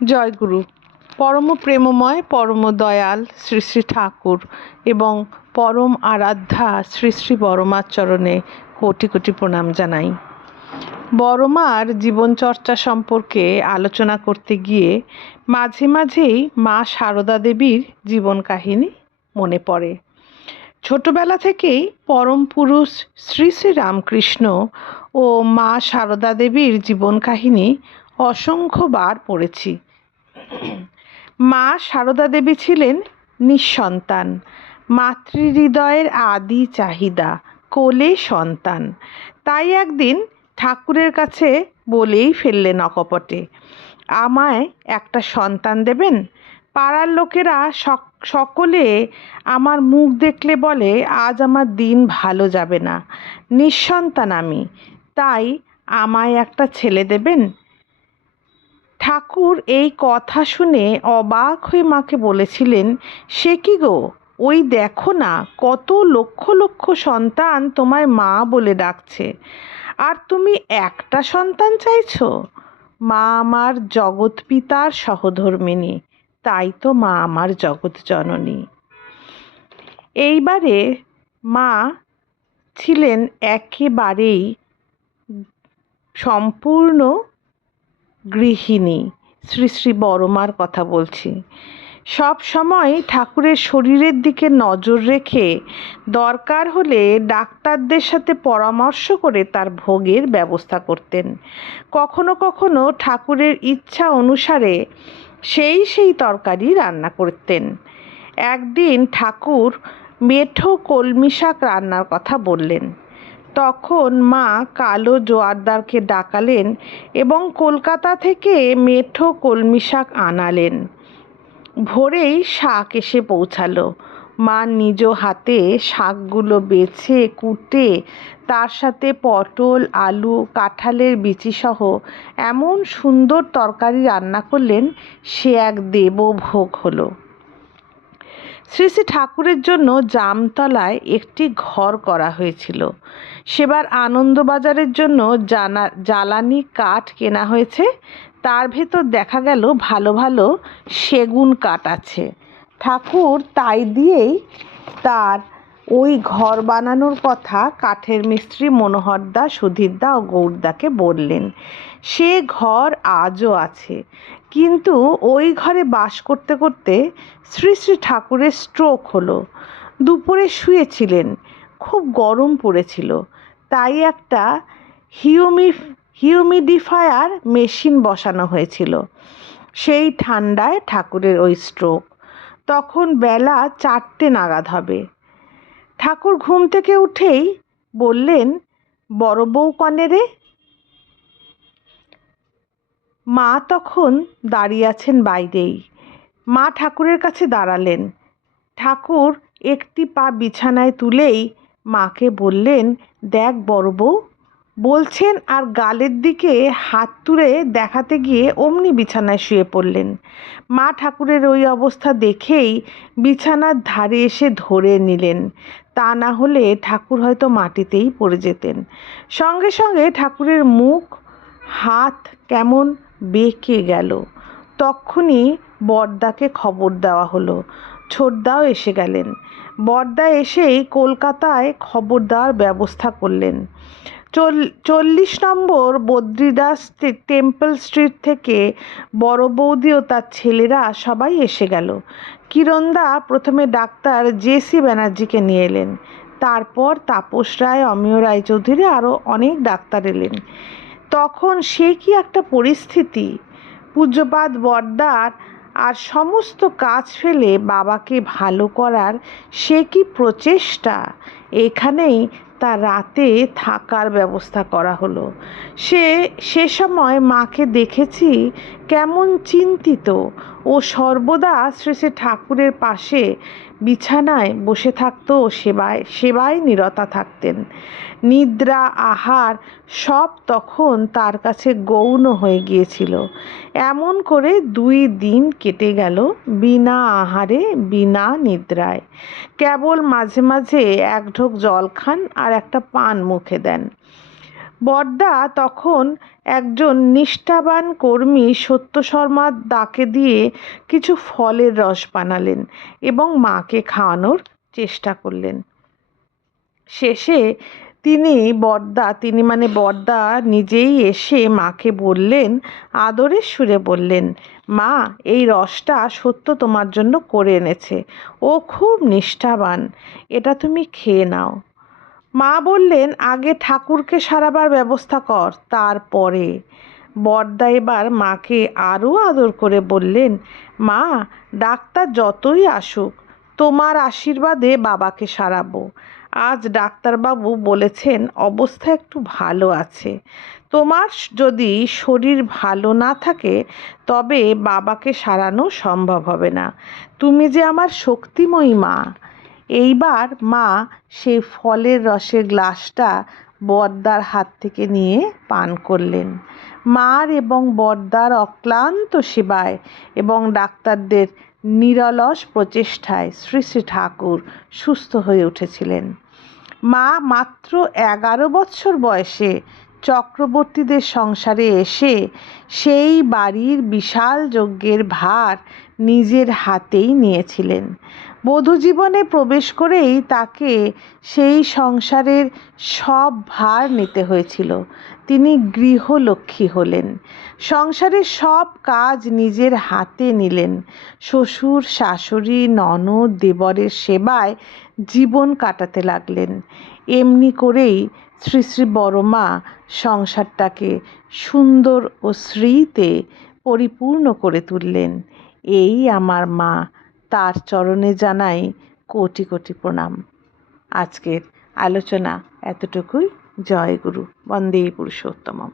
জয়গুরু। পরম প্রেমময় পরম দয়াল শ্রী শ্রী ঠাকুর এবং পরম আরাধ্যা শ্রী শ্রী বড়মার চরণে কোটি কোটি প্রণাম জানাই। বড়মার জীবনচর্চা সম্পর্কে আলোচনা করতে গিয়ে মাঝে মাঝেই মা সারদা দেবীর জীবন কাহিনী মনে পড়ে। ছোটবেলা থেকেই পরম পুরুষ শ্রী শ্রী রামকৃষ্ণ ও মা সারদা দেবীর জীবন কাহিনী অসংখ্যবার পড়েছি। মা সারদা দেবী ছিলেন নিঃসন্তান, মাতৃহৃদয়ের আদি চাহিদা, কোলে সন্তান। তাই একদিন ঠাকুরের কাছে বলেই ফেললেন অকপটে, আমায় একটা সন্তান দেবেন। পাড়ার লোকেরা সকলে আমার মুখ দেখলে বলে আজ আমার দিন ভালো যাবে না, নিঃসন্তান আমি, তাই আমায় একটা ছেলে দেবেন। ঠাকুর এই কথা শুনে অবাক হয়ে মাকে বলেছিলেন, সে কি গো, ওই দেখো না কত লক্ষ লক্ষ সন্তান তোমায় মা বলে ডাকছে, আর তুমি একটা সন্তান চাইছো? মা আমার জগৎ পিতার সহধর্মিণী, তাই তো মা আমার জগৎ জননী। এইবারে মা ছিলেন একেবারেই সম্পূর্ণ গৃহিণী। শ্রী শ্রী বড়মার কথা বলছি। সব সময় ঠাকুরের শরীরের দিকে নজর রেখে দরকার হলে ডাক্তারদের সাথে পরামর্শ করে তার ভোগের ব্যবস্থা করতেন। কখনো কখনো ঠাকুরের ইচ্ছা অনুসারে সেই তরকারি রান্না করতেন। একদিন ঠাকুর মেঠো কলমি শাক রান্নার কথা বললেন। তখন মা কালো জোয়ারদারকে ডাকালেন এবং কলকাতা থেকে মেঠো কলমি শাক আনালেন। ভোরেই শাক এসে পৌঁছালো। মা নিজ হাতে শাকগুলো বেছে কুটে তার সাথে পটল, আলু, কাঁঠালের বিচিসহ এমন সুন্দর তরকারি রান্না করলেন, সে এক দেবভোগ হলো। শ্রী শ্রী ঠাকুরের জন্য জামতলায় একটি ঘর করা হয়েছিল। সেবার আনন্দবাজারের জন্য জ্বালানি কাঠ কেনা হয়েছে। তার ভেতর দেখা গেল ভালো ভালো সেগুন কাঠ আছে। ঠাকুর তাই দিয়েই তার ওই ঘর বানানোর কথা কাঠের মিস্ত্রি মনোহরদা, সুধীরদা ও গৌরদাকে বললেন। সে ঘর আজও আছে, কিন্তু ওই ঘরে বাস করতে করতে শ্রী শ্রী ঠাকুরের স্ট্রোক হলো। দুপুরে শুয়েছিলেন, খুব গরম পড়েছিল, তাই একটা হিউমিডিফায়ার মেশিন বসানো হয়েছিল। সেই ঠান্ডায় ঠাকুরের ওই স্ট্রোক। তখন বেলা 4টে নাগাদ হবে। ঠাকুর ঘুম থেকে উঠেই বললেন, বড় বউ কনে রে? মা তখন দাঁড়িয়ে আছেন বাইরেই। মা ঠাকুরের কাছে দাঁড়ালেন। ঠাকুর একটি পা বিছানায় তুলেই মাকে বললেন, দেখ বড় বউ, বলছেন, আর গালের দিকে হাত তুলে দেখাতে গিয়ে অমনি বিছানায় শুয়ে পড়লেন। মা ঠাকুরের ওই অবস্থা দেখেই বিছানার ধারে এসে ধরে নিলেন, তা না হলে ঠাকুর হয়তো মাটিতেই পড়ে যেতেন। সঙ্গে সঙ্গে ঠাকুরের মুখ হাত কেমন বেঁকে গেল। তক্ষুনি বড়দাকে খবর দেওয়া হলো। ছোটদাও এসে গেলেন। বড়দা এসেই কলকাতায় খবর দেওয়ার ব্যবস্থা করলেন। 40 নম্বর বদ্রিদাস টেম্পল স্ট্রিট থেকে বড় বৌদি ও তার ছেলেরা সবাই এসে গেল। কিরণদা প্রথমে ডাক্তার জে.সি. ব্যানার্জিকে নিয়ে এলেন। তারপর তাপস রায়, অমিয় রায়চৌধুরী, আরও অনেক ডাক্তার এলেন। তখন সে কি একটা পরিস্থিতি! পূজ্যপাদ বড়দার আর সমস্ত কাজ ফেলে বাবাকে ভালো করার সে কি প্রচেষ্টা! এখানেই তার রাতে থাকার ব্যবস্থা করা হলো। সে সময় মাকে দেখেছি কেমন চিন্তিত ও সর্বদা শ্রী শ্রী ঠাকুরের পাশে বিছানায় বসে থাকতো, সেবায় নিরতা থাকতেন। নিদ্রা, আহার সব তখন তার কাছে গৌণ হয়ে গিয়েছিল। এমন করে 2 দিন কেটে গেল বিনা আহারে, বিনা নিদ্রায়। কেবল মাঝে মাঝে 1 ঢোক জল খান আর একটা পান মুখে দেন। বড়দা তখন একজন নিষ্ঠাবান কর্মী সত্য শর্মার ডাকে দিয়ে কিছু ফলের রস বানালেন এবং মাকে খাওয়ানোর চেষ্টা করলেন। শেষে তিনি মানে বড়দা নিজেই এসে মাকে বললেন, আদরের সুরে বললেন, মা, এই রসটা সত্য তোমার জন্য করে এনেছে। ও খুব নিষ্ঠাবান, এটা তুমি খেয়ে নাও। মা বললেন, আগে ঠাকুরকে সারাবার ব্যবস্থা কর, তারপরে। বড়দা এবার মাকে আরও আদর করে বললেন, মা, ডাক্তার যতই আসুক, তোমার আশীর্বাদে বাবাকে সারাবো। আজ ডাক্তারবাবু বলেছেন অবস্থা একটু ভালো আছে। তোমার যদি শরীর ভালো না থাকে তবে বাবাকে সারানো সম্ভব হবে না। তুমি যে আমার শক্তিময়ী মা। এইবার মা সেই ফলের রসের গ্লাসটা বড়দার হাত থেকে নিয়ে পান করলেন। মার এবং বড়দার অক্লান্ত সেবায় এবং ডাক্তারদের নিরলস প্রচেষ্টায় শ্রী শ্রী ঠাকুর সুস্থ হয়ে উঠেছিলেন। মা মাত্র 11 বছর বয়সে চক্রবর্তীদের সংসারে এসে সেই বাড়ির বিশাল যজ্ঞের ভার নিজের হাতেই নিয়েছিলেন। বধূ জীবনে প্রবেশ করেই তাকে সেই সংসারের সব ভার নিতে হয়েছিল। তিনি গৃহলক্ষ্মী হলেন। সংসারের সব কাজ নিজের হাতে নিলেন। শ্বশুর, শাশুড়ি, ননদ, দেবরের সেবায় জীবন কাটাতে লাগলেন। এমনি করেই শ্রী শ্রী বড়মা সংসারটাকে সুন্দর ও শ্রীতে পরিপূর্ণ করে তুললেন। এই আমার মা, তার চরণে জানাই কোটি কোটি প্রণাম। আজকের আলোচনা এতটুকুই। জয় গুরু। বন্দে পুরুষোত্তমম।